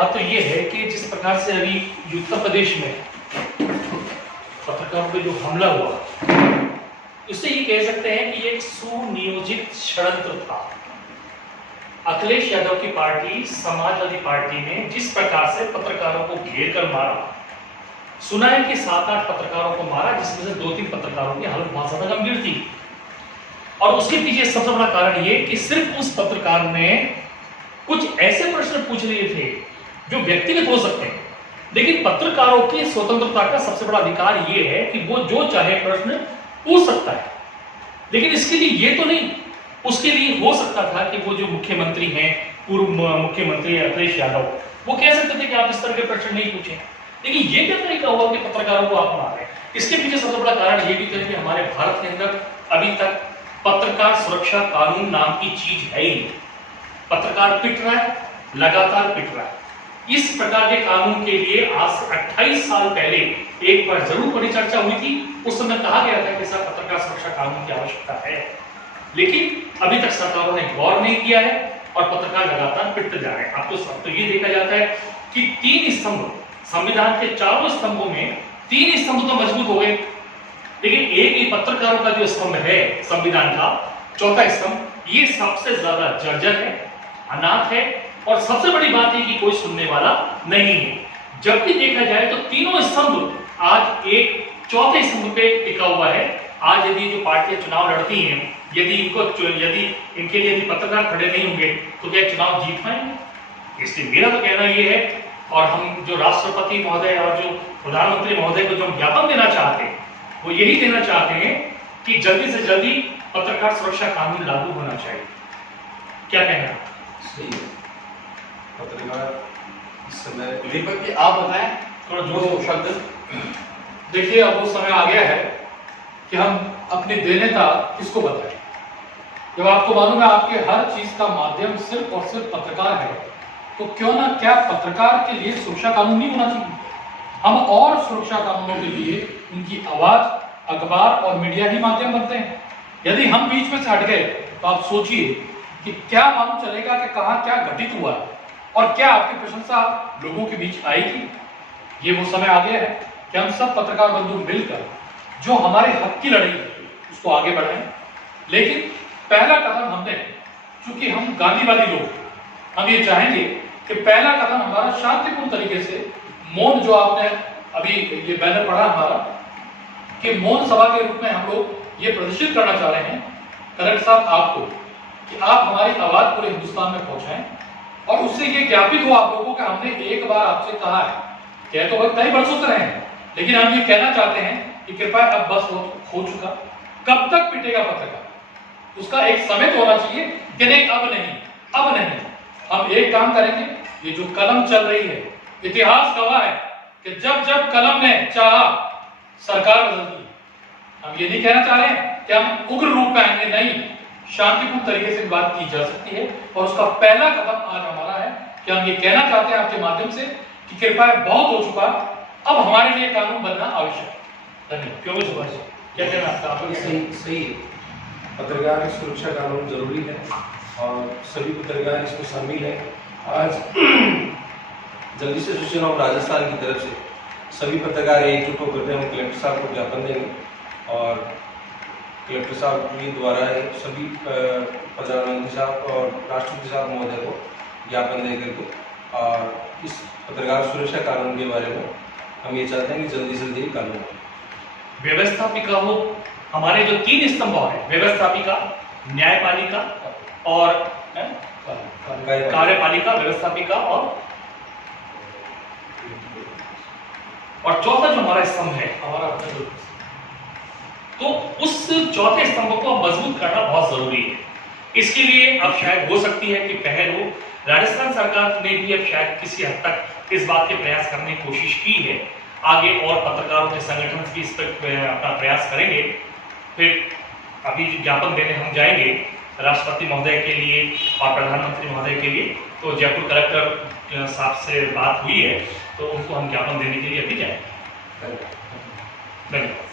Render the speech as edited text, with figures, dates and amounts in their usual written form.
बात तो ये है कि जिस प्रकार से अभी उत्तर प्रदेश में पत्रकारों पे जो हमला हुआ, इससे ये कह सकते हैं कि ये एक सुनियोजित षड्यंत्र था। अखिलेश यादव की पार्टी समाजवादी पार्टी ने जिस प्रकार से पत्रकारों को घेर कर मारा, सुना है कि 7-8 पत्रकारों को मारा, जिसमें से 2-3 पत्रकारों की हालत बहुत ज्यादा गंभीर थी। और उसके पीछे सबसे बड़ा कारण ये कि सिर्फ उस पत्रकार ने कुछ ऐसे प्रश्न पूछ लिए थे जो व्यक्तिगत हो सकते हैं, लेकिन पत्रकारों की स्वतंत्रता का सबसे बड़ा अधिकार ये है कि वो जो चाहे प्रश्न पूछ सकता है। लेकिन इसके लिए ये तो नहीं, उसके लिए हो सकता था कि वो जो मुख्यमंत्री हैं, पूर्व मुख्यमंत्री अखिलेश यादव, वो कह सकते थे कि आप इस तरह के प्रश्न नहीं पूछें। लेकिन ये क्या तरीका हुआ कि पत्रकारों को आप मार रहे हैं? इसके पीछे सबसे बड़ा कारण ये भी था कि हमारे भारत के अंदर अभी तक पत्रकार सुरक्षा कानून नाम की चीज है ही नहीं। पत्रकार पिट रहा है, लगातार पिट रहा है। इस प्रकार के कानून के लिए आज से 28 साल पहले एक बार जरूर बड़ी चर्चा हुई थी। उस समय कहा गया था कि सर पत्रकार सुरक्षा कानून की आवश्यकता है, लेकिन अभी तक सरकारों ने गौर नहीं किया है और पत्रकार लगातार पिटते जा रहे हैं। अब तो ये देखा जाता है कि 3 स्तंभ, संविधान के 4 स्तंभों में 3 स्तंभ तो मजबूत हो गए, लेकिन एक ही पत्रकारों का जो स्तंभ है संविधान का, चौथा स्तंभ, ये सबसे ज्यादा जर्जर है, अनाथ है, और सबसे बड़ी बात है कि कोई सुनने वाला नहीं है। जबकि देखा जाए तो तीनों स्तंभ आज एक चौथे स्तंभ पे टिका हुआ है। आज यदि जो पार्टियां चुनाव लड़ती हैं, यदि इनके लिए यदि पत्रकार खड़े नहीं होंगे तो क्या चुनाव जीत पाएंगे? इसलिए मेरा तो कहना यह है, और हम जो राष्ट्रपति महोदय और जो प्रधानमंत्री महोदय को जो हम ज्ञापन देना चाहते हैं, वो यही देना चाहते हैं कि जल्दी से जल्दी पत्रकार सुरक्षा कानून लागू होना चाहिए। क्या कहना है? सही है। पत्रकार इस समय दीपक जी आप बताएं थोड़ा जो शब्द। देखिए, अब वो समय आ गया है कि हम अपनी देनेता किसको बताएं। जब आपको मालूम है आपके हर चीज का माध्यम सिर्फ और सिर्फ पत्रकार है, तो क्यों ना क्या पत्रकार के लिए सुरक्षा कानून नहीं होना चाहिए? हम और सुरक्षा कानूनों के लिए उनकी आवाज अखबार और मीडिया ही माध्यम बनते हैं। यदि हम बीच में से हट गए तो आप सोचिए कि क्या मालूम चलेगा कि कहां क्या घटित हुआ है और क्या आपकी प्रशंसा लोगों के बीच आएगी। ये वो समय आ गया है कि हम सब पत्रकार बंधु मिलकर जो हमारे हक की लड़ाई है उसको आगे बढ़ाएं। लेकिन पहला कदम हमने, चूंकि हम गांधीवादी लोग, हम ये चाहेंगे कि पहला कदम हमारा शांतिपूर्ण तरीके से मौन, जो आपने अभी ये बैनर पढ़ा हमारा, कि मौन सभा के रूप में हम लोग ये प्रदर्शित करना चाह रहे हैं कलेक्टर साहब आपको, कि आप हमारी आवाज पूरे हिंदुस्तान में पहुंचाएं और उससे ये ज्ञापित हो आप लोगों को कि हमने एक बार आपसे कहा है, कह तो कई वर्षों से रहे हैं, लेकिन हम ये कहना चाहते हैं कि कृपया अब बस हो चुका। कब तक पिटेगा पत्रकार? उसका एक समय तो होना चाहिए कि नहीं, अब नहीं, अब नहीं। हम एक काम करेंगे, ये जो कलम चल रही है, इतिहास गवाह है कि जब जब कलम ने चाहा सरकार बदलती। हम ये नहीं कहना चाह रहे हैं कि हम उग्र रूप में आएंगे, नहीं, शांतिपूर्ण तरीके से बात की जा सकती है। और उसका पहला कदम आज हमारा है कि हम ये कहना चाहते हैं आपके माध्यम से कि कृपया बहुत हो चुका, अब हमारे लिए कानून बनना आवश्यक है। धन्यवाद। क्यों सुभाष, क्या कहना आपका? सही पत्रकार सुरक्षा कानून जरूरी है और सभी पत्रकार इसमें शामिल है। आज जल्दी से एसोसिएशन ऑफ राजस्थान की तरफ से सभी पत्रकार एकजुट होकर हम कलेक्टर साहब को ज्ञापन देंगे और कलेक्टर साहब के द्वारा सभी प्रधानमंत्री साहब और राष्ट्रपति साहब महोदय को ज्ञापन दे करके, और इस पत्रकार सुरक्षा कानून के बारे में हम ये चाहते हैं कि जल्दी से जल्दी कानून व्यवस्थापिका हो। हमारे जो 3 स्तंभ है, व्यवस्थापिका, न्यायपालिका और कार्यपालिका, व्यवस्थापिका और चौथा जो हमारा स्तंभ है हमारा, तो उस चौथे स्तंभ को मजबूत करना बहुत जरूरी है। इसके लिए अब शायद हो सकती है कि पहल हो। राजस्थान सरकार ने भी अब शायद किसी हद तक इस बात के प्रयास करने की कोशिश की है। आगे और पत्रकारों के संगठन भी इस पर अपना प्रयास करेंगे। फिर अभी जो ज्ञापन देने हम जाएंगे राष्ट्रपति महोदय के लिए और प्रधानमंत्री महोदय के लिए, तो जयपुर कलेक्टर साहब से बात हुई है, तो उनको हम ज्ञापन देने के लिए अभी जाएंगे। धन्यवाद।